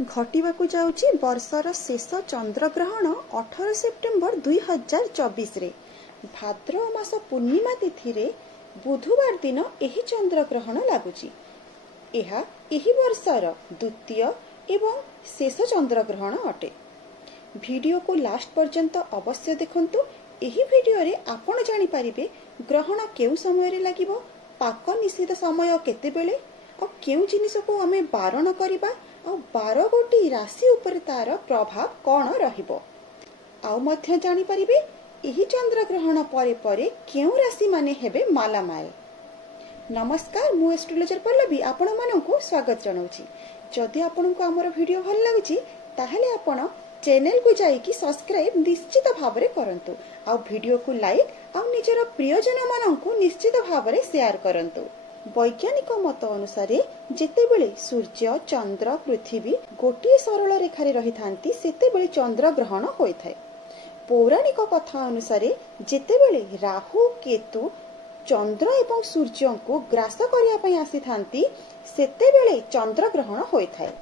घटिबाकु जाउची वर्षर शेष चंद्रग्रहण 18 सेप्टेम्बर 2024 रे भाद्रव मास पूर्णिमा तिथि रे बुधवार दिन एही चंद्रग्रहण लागुची। एहा एही वर्षर द्वितीय एवं शेष चंद्रग्रहण अटे। वीडियो को लास्ट पर्यंत अवश्य देखंतु। एही वीडियो रे आपण जानि परिबे ग्रहण केउ समय रे लागिबो, पाक निषेध समय केते बेले और केउ जिनिस को आमे बारण करिबा और 12 गोटी राशि उपर तार प्रभाव कौन रहिबो। आउ मध्य जानि परिबे एही चंद्रग्रहण परे परे केउ राशि माने हेबे मालामाल। नमस्कार, मु एस्ट्रोलॉजर पल्लवी आपण माननकु स्वागत जनाउची। जदि आपनकु हमर वीडियो भल लागुची ताहले आपण चैनल को जाइकी सब्सक्राइब निश्चित भावरे करंतु आ वीडियो को लाइक आ निजर प्रियजन माननकु निश्चित भावरे शेयर करंतु। वैज्ञानिक मत अनुसार जेतेबेले सूर्य चंद्र पृथ्वी गोटे सरल रेखारे रही थांती सेतेबेले चंद्र ग्रहण होइथाय। पौराणिक कथा अनुसार जेतेबेले राहु केतु चंद्र एवं सूर्य को ग्रास करिया पई आसी थांती सेतेबेले चंद्र ग्रहण होइथाय।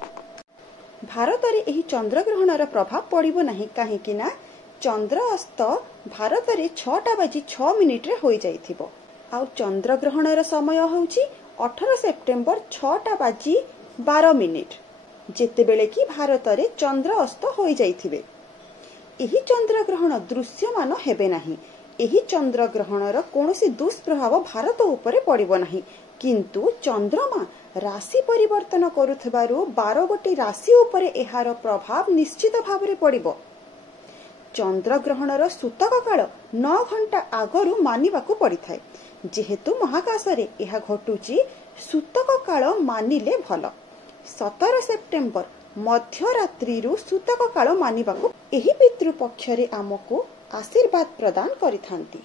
भारत रे एही चंद्र ग्रहणर प्रभाव पड़िबो नाही, काहेकि ना चंद्र अस्त भारत रे 6:06 रे होई जाइथिबो। आउ चंद्र ग्रहणर समय होउची 18 सेप्टेम्बर 6:12 जेतेबेले कि भारत रे चंद्र अस्त होई जाइथिबे। एही चंद्र ग्रहण दृश्यमान हेबे नाही। एही चंद्र ग्रहणर कोनोसी दुष्प्रभाव भारत उपरे पड़िबो नाही, किंतु चंद्रमा राशि परिवर्तन करुथबारु 12 गोटी राशि उपरे एहार प्रभाव निश्चित भावरे पड़िबो। चंद्र ग्रहणर सूतक काल 9 घंटा आगरु मानिबाकु पड़िथाय। जेहेतु महाकाशरे एहा घटुची सूतक काल मानिले भल। 17 सेप्टेम्बर मध्यरात्रिरु सूतक काल मानिबाकु एही पितृपक्षरे आमको आशीर्वाद प्रदान करिथांती,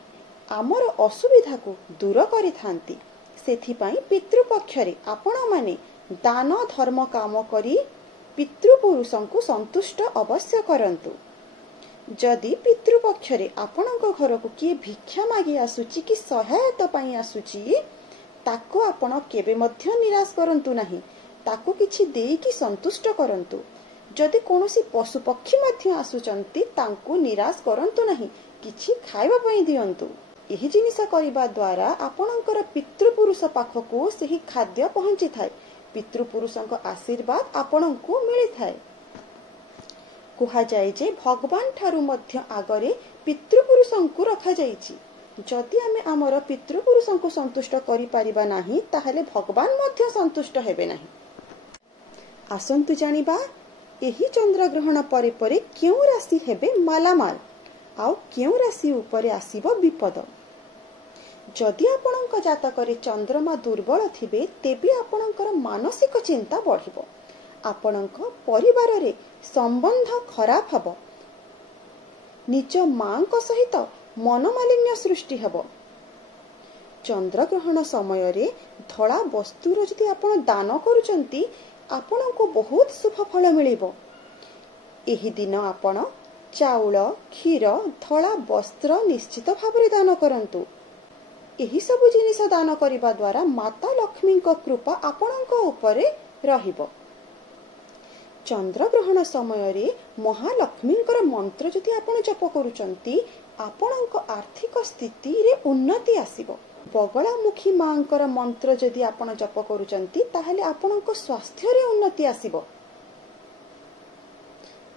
आमर असुविधा को दूर करिथांती। सेथिपाई पितृपक्षरे आपण माने दान धर्म काम करी पितृपुरुषंकु संतुष्ट अवश्य करंतु। जदि पितृपक्षरे आपणक घर को किए भिक्षा मागी आसुची कि सहायता पाई आसुची ताको आपण केबे मध्य निराश करंतु नाही, ताको किछि देई कि संतुष्ट करंतु। जदि कोनोसी पशु पक्षी मध्य आसुचंती तांको निराश करंतु नाही, किछि खाइबा पई दियंतु। एही जिनिस करिबा द्वारा आपणकर पितृपुरुष पाखकु सेही खाद्य पहुंची थाए। पितृपुरुषंक आशीर्वाद आपणकु मिली थाए। कुहा जाय जे भगवान ठारू मध्य आगरे पितृपुरुषंकु रखा जायछि। जदि आमे हमर पितृपुरुषंकु संतुष्ट करि परिबा नाही ताहले भगवान मध्य संतुष्ट हेबे नाही। आसंतु जानिबा एही चंद्र ग्रहण परे परे केउ राशि हेबे मालामाल आउ केउ राशि उपरे आसीबो विपद। जदि आपणक जातकरे चंद्रमा दुर्बल थिबे तेबे आपणकर मानसिक चिंता बढ़िबो। आपणक परिवार रे संबंध खराब हबो। निज मांक सहित मनमालिन्य सृष्टि हबो। चंद्र ग्रहण समय रे धला वस्तुर जदि आपण दान करूचंती आपणको बहुत शुभ फल मिलिबो। एही दिन आपण चाउल क्षीर धला वस्त्र निश्चित भावरे दान करंतु। एही सब जिनिस दान करिबा द्वारा माता लक्ष्मी को कृपा आपणक उपरे रहिबो। चंद्र ग्रहण समय रे महालक्ष्मींकर मंत्र जदि आपण जप करूचंती आपणक आर्थिक स्थिति रे उन्नति आसीबो। बगलामुखी मांकर मंत्र जदि आपण जप करूचंती ताहले आपणक स्वास्थ्य रे उन्नति आसीबो।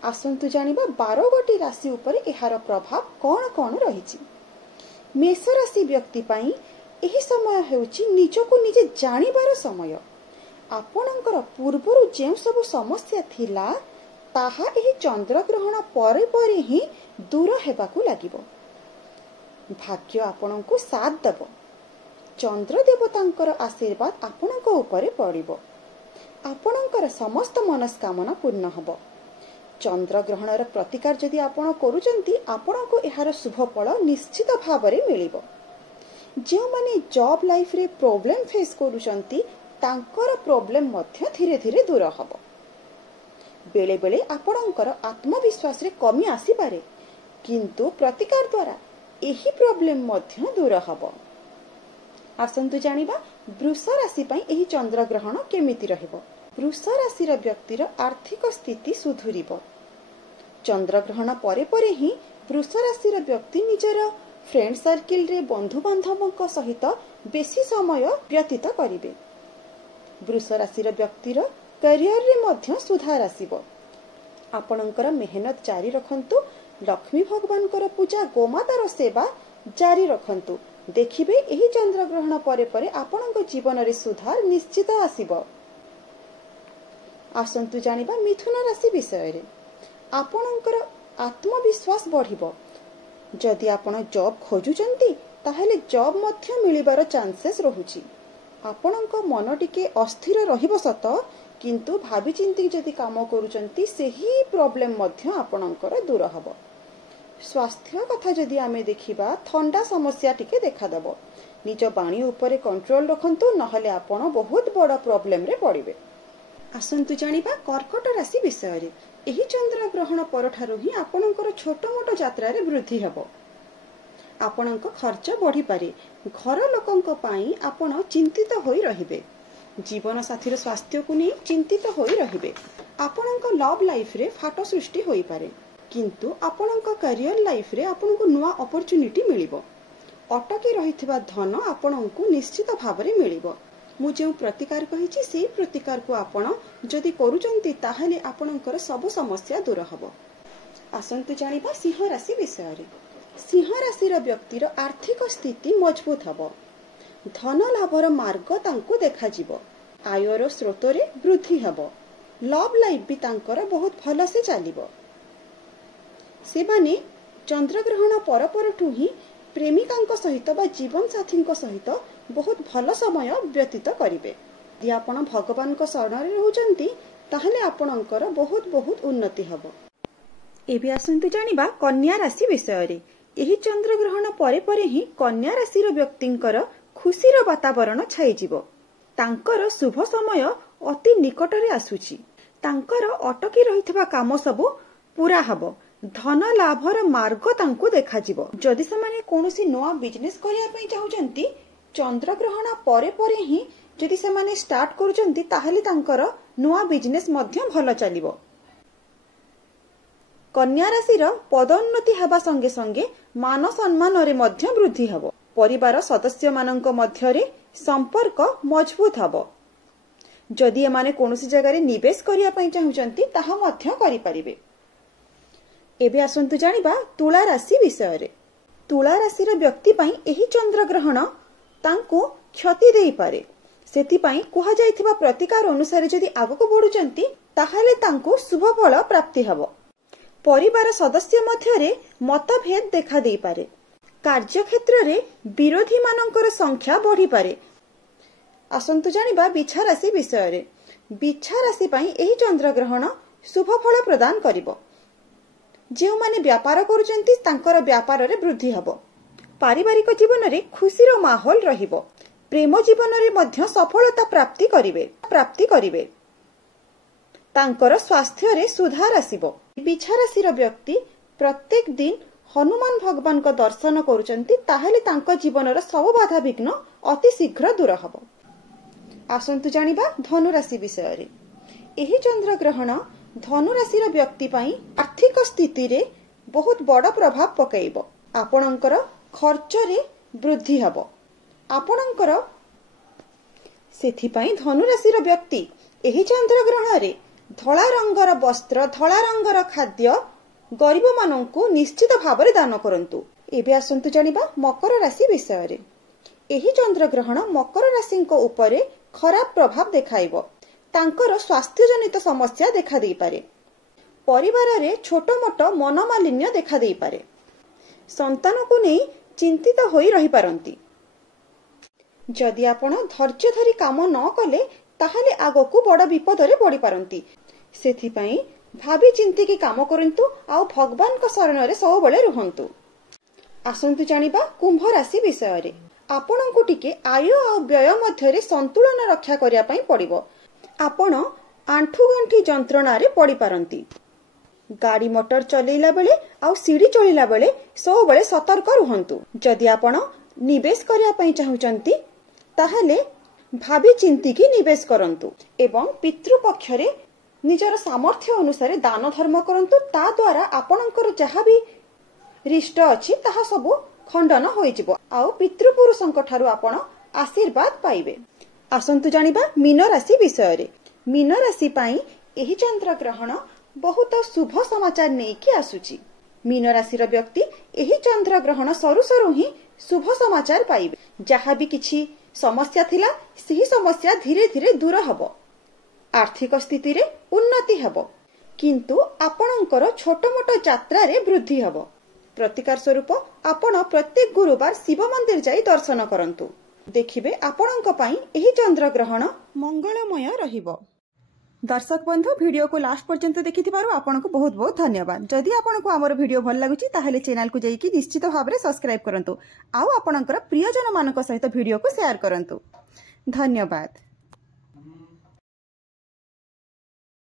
आसंतु जानिबा 12 गोटी राशि उपरे एहार प्रभाव कोन कोन रहिछि। मेष राशि व्यक्ति पाई एही समय हेउछि निजको निजे जानिबार समय। आपणकर पूर्वरु जे सब समस्या थिला ताहा एही चंद्र ग्रहण परे परे ही दूर हेबाकु लागिबो। भाग्य आपणको साथ देबो। चंद्र देवतांकर आशीर्वाद आपणको उपरे पड़िबो। आपणकर समस्त मनस्कामना पूर्ण हबो। चंद्र ग्रहणर प्रतिकार जदि आपण करूचंती आपणको एहार शुभ फल निश्चित भावरे मिलिबो। जे माने जॉब लाइफ रे प्रॉब्लम फेस करूचंती तांकर प्रॉब्लम मध्य धीरे धीरे दूर हबो। बेले बेले आपणकर आत्मविश्वास रे कमी आसी पारे, किंतु प्रतिकार द्वारा एही प्रॉब्लम मध्य दूर हबो। आसंतु जानिबा वृष राशि पई एही चंद्र ग्रहण केमिति रहिबो। वृष राशि व्यक्तिर आर्थिक स्थिति सुधुरिब। चंद्रग्रहण परे परे ही वृष राशि व्यक्ति निजर फ्रेंड सर्किल रे बंधु बांधव सहित बेसी समय व्यतीत करिवे। वृष राशि व्यक्तिर करियर रे मध्य सुधार आसिबो। आपणकर मेहनत जारी रखंतु। लक्ष्मी भगवान पूजा गोमातार सेवा जारी रखंतु। देखिबे एही चंद्रग्रहण परे परे आपणक जीवन रे सुधार निश्चित आसिबो। आसंतु जानिबा मिथुन राशि विषय रे। आपणकर आत्मविश्वास बढ़िबो। जदि आपण जॉब खोजुचंती ताहेले जॉब मध्य मिलिबार चांसेस रहुची। आपणक मन टिके अस्थिर रहिबो सत, किंतु भाबी चिंती जदि काम करूचंती सेही प्रॉब्लम मध्य आपणकर दूर हबो। स्वास्थ्य कथा जदि आमे देखिबा ठंडा समस्या टिके देखा दबो। निज बाणी उपरे कंट्रोल रखंतु, नहले आपण बहुत बड़ प्रॉब्लम रे पड़िबे। आसंतु जानिबा कर्कट राशि विषय रे। एही चंद्र ग्रहण परठारु ही आपणकर छोट मोट यात्रा रे वृद्धि हबो। आपणक खर्च बढ़ी पारे। घर लोकंक पाई आपण चिंतित होई रहिबे। जीवन साथीर स्वास्थ्य को नहीं चिंतित होई रहिबे। आपणक लव लाइफ रे फाट सृष्टि होई पारे, किंतु आपणक करियर लाइफ रे आपणको नुआ अपॉर्चुनिटी मिलिबो। अटकी रहिथिबा धन आपणको निश्चित भाबरे मिलिबो। मु जे प्रतिकार कहिछि सेही प्रतिकार को आपण जदि करूचंती ताहाले आपणकर सब समस्या दूर हबो। आसंतु जानिबा सिंह राशि विषय रे। सिंह राशि व्यक्तिर आर्थिक स्थिति मजबूत हबो। धन लाभर मार्ग तांको देखा जिवो। आयर स्रोत रे वृद्धि हबो। लव लाइफ भी तांकर बहुत भल से चलिबो। से माने चंद्रग्रहण परठू ही प्रेमिकांक सहित बा जीवन साथींक सहित बहुत भल समय व्यतीत करिवे। यदि आपण भगवान को शरण रे रहउचंती ताहले आपणकर बहुत बहुत उन्नति हबो। एबे आसंतु जानिबा कन्या राशि विषय रे। एही चंद्रग्रहण परे परे ही कन्या राशि व्यक्तिंकर खुशीर वातावरण छाई जिवो। तांकर शुभ समय अति निकट रे आसुची। तांकर अटकी रहितबा काम सब पूरा हबो। धन लाभर मार्ग तांको देखा जिवो। जदि समाने कोनोसी नवा बिजनेस करिया पई चाहुचंती चंद्रग्रहण परे परे ही जदि समाने स्टार्ट करूचंती ताहले तांकर नवा बिजनेस मध्य भल चलिबो। कन्या राशि पदोन्नति हेबा संगे संगे मान सम्मान रे मध्य वृद्धि हबो। परिवार सदस्य मानक मध्य रे संपर्क मजबूत हबो। जदि एमाने कोनोसी जगह रे निवेश करिया पई चाहुचंती ताहा मध्य करि परिबे। एबे आसंतु जानिबा तुला राशि विषय रे। तुला राशि व्यक्ति पई एही चंद्रग्रहण तांको क्षति देई पारे। सेति पई कुहा जायथिबा प्रतिकार अनुसार जदि आगको बढ़ुचंती ताहाले तांको शुभ फल प्राप्ति हबो। परिवार सदस्य मध्य रे मतभेद देखा देई पारे। कार्य क्षेत्र रे विरोधी मानकर संख्या बढ़ी पारे। आसंतु जानिबा बिछा राशि विषय रे। बिछा राशि पई एही चंद्रग्रहण शुभ फल प्रदान करिवो। जे माने व्यापार करूचंती तांकर व्यापार रे वृद्धि हबो। पारिवारिक जीवन रे खुशीर माहौल रहिबो। प्रेम जीवन रे मध्य सफलता प्राप्ति करिवे। तांकर स्वास्थ्य रे सुधार आसिबो। बिछा राशि व्यक्ति प्रत्येक दिन हनुमान भगवान को दर्शन करूचंती ताहेले तांको जीवन रो सब बाधा विघ्न अति शीघ्र दूर हबो। आसंतु जानिबा धनु राशि विषय रे। एही चंद्रग्रहण धनु राशि व्यक्ति पई आर्थिक स्थिति रे बहुत बड़ प्रभाव पकाइबो। आपणकर खर्च रे वृद्धि हबो। आपणकर सेथि पई धनु राशि व्यक्ति एही चंद्रग्रहण रे धला रंगर वस्त्र, धला रंगर खाद्य गरीब माननकु निश्चित भाବରେ दान करंतु। एबे आसंतु जानिबा मकर राशि विषय रे। एही चंद्रग्रहण मकर राशिंको उपरे खराब प्रभाव देखाइबो। तांकर स्वास्थ्य जनित समस्या देखा देई पारे। परिवार रे छोट मोट मनमालिन्य देखा देई पारे। संतान को नहीं चिंतित होई रही पारंती। जदि आपण धैर्य धरी काम न कले ताहाले आगकू बड़ विपद रे पड़ी पारंती। सेथि पई भाबी चिंती की काम करंतु आ भगवान को शरण रे सब बेले रहंतु। आसंतु जानिबा कुंभ राशि विषय रे। आपणको टिके आय आ व्यय मध्य रे संतुलन रक्षा करिया पई पड़िबो। आपण आंठुगंठी जंत्रणा रे पड़ी पारंती। गाड़ी मोटर चलेला बेले आ सीढ़ी चलिला बेले सब बेले सतर्क रहंतु। जदि आपण निवेश करिया पई चाहुचंती ताहाले भावी चिंतिकी निवेश करंतु एवं पितृपक्षरे निजर सामर्थ्य अनुसार दान धर्म करंतु। ता द्वारा आपणकर जहाँ भी रिष्ट अछि ताहा सब खंडन होई जिवो आउ पितृपुरुषंक ठारू आपण आशीर्वाद पाइबे। आसंतु जानिबा मीन राशि विषय रे। मीन राशि पाई एही चंद्र ग्रहण बहुत शुभ समाचार नेकी आसुची। मीन राशि व्यक्ति एही चंद्र ग्रहण सरू सरू ही शुभ समाचार पाइबे। जहाँ भी किछि समस्या थिला सही समस्या धीरे धीरे दूर हबो। आर्थिक स्थिति रे उन्नति हबो किंतु आपणकर छोट मोट यात्रा रे वृद्धि हबो। प्रतिकार स्वरूप आपण प्रत्येक गुरुवार शिव मंदिर जाई दर्शन करंतु। देखिबे आपणक पई एही चंद्र ग्रहण मंगलमय रहिबो। दर्शक बंधु वीडियो को लास्ट पर्यंत देखिथिबारु आपनको बहुत बहुत धन्यवाद। जदि आपनको हमर वीडियो भल लागुची ताहेले चैनल को जाईकी निश्चित भाबरे सब्सक्राइब करंतु आउ आपणकर प्रियजन मानक सहित वीडियो को शेयर करंतु। धन्यवाद।